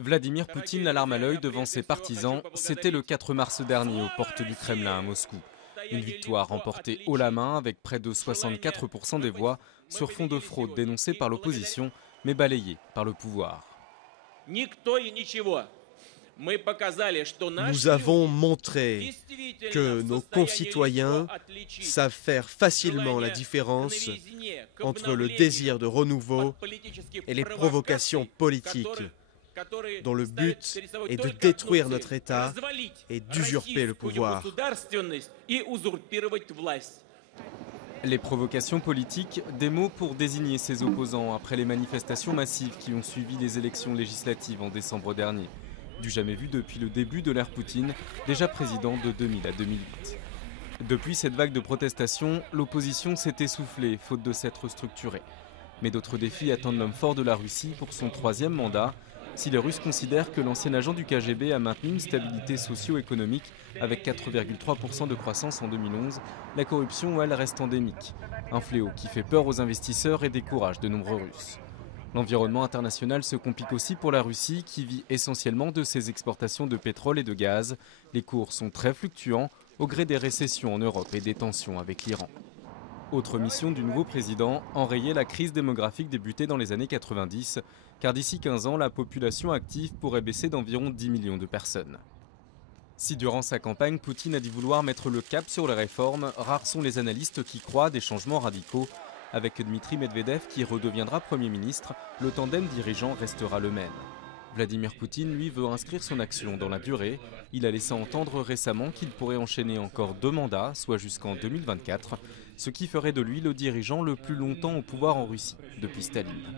Vladimir Poutine l'alarme à l'œil devant ses partisans, c'était le 4 mars dernier aux portes du Kremlin à Moscou. Une victoire remportée haut la main avec près de 64% des voix sur fond de fraude dénoncée par l'opposition mais balayée par le pouvoir. Nous avons montré que nos concitoyens savent faire facilement la différence entre le désir de renouveau et les provocations politiques dont le but est de détruire notre État et d'usurper le pouvoir. Les provocations politiques, des mots pour désigner ses opposants après les manifestations massives qui ont suivi les élections législatives en décembre dernier. Du jamais vu depuis le début de l'ère Poutine, déjà président de 2000 à 2008. Depuis cette vague de protestations, l'opposition s'est essoufflée, faute de s'être structurée. Mais d'autres défis attendent l'homme fort de la Russie pour son 3e mandat. Si les Russes considèrent que l'ancien agent du KGB a maintenu une stabilité socio-économique avec 4,3% de croissance en 2011, la corruption, elle, reste endémique. Un fléau qui fait peur aux investisseurs et décourage de nombreux Russes. L'environnement international se complique aussi pour la Russie qui vit essentiellement de ses exportations de pétrole et de gaz. Les cours sont très fluctuants au gré des récessions en Europe et des tensions avec l'Iran. Autre mission du nouveau président, enrayer la crise démographique débutée dans les années 90, car d'ici 15 ans, la population active pourrait baisser d'environ 10 millions de personnes. Si durant sa campagne, Poutine a dit vouloir mettre le cap sur les réformes, rares sont les analystes qui croient à des changements radicaux. Avec Dmitri Medvedev qui redeviendra Premier ministre, le tandem dirigeant restera le même. Vladimir Poutine, lui, veut inscrire son action dans la durée. Il a laissé entendre récemment qu'il pourrait enchaîner encore 2 mandats, soit jusqu'en 2024, ce qui ferait de lui le dirigeant le plus longtemps au pouvoir en Russie, depuis Staline.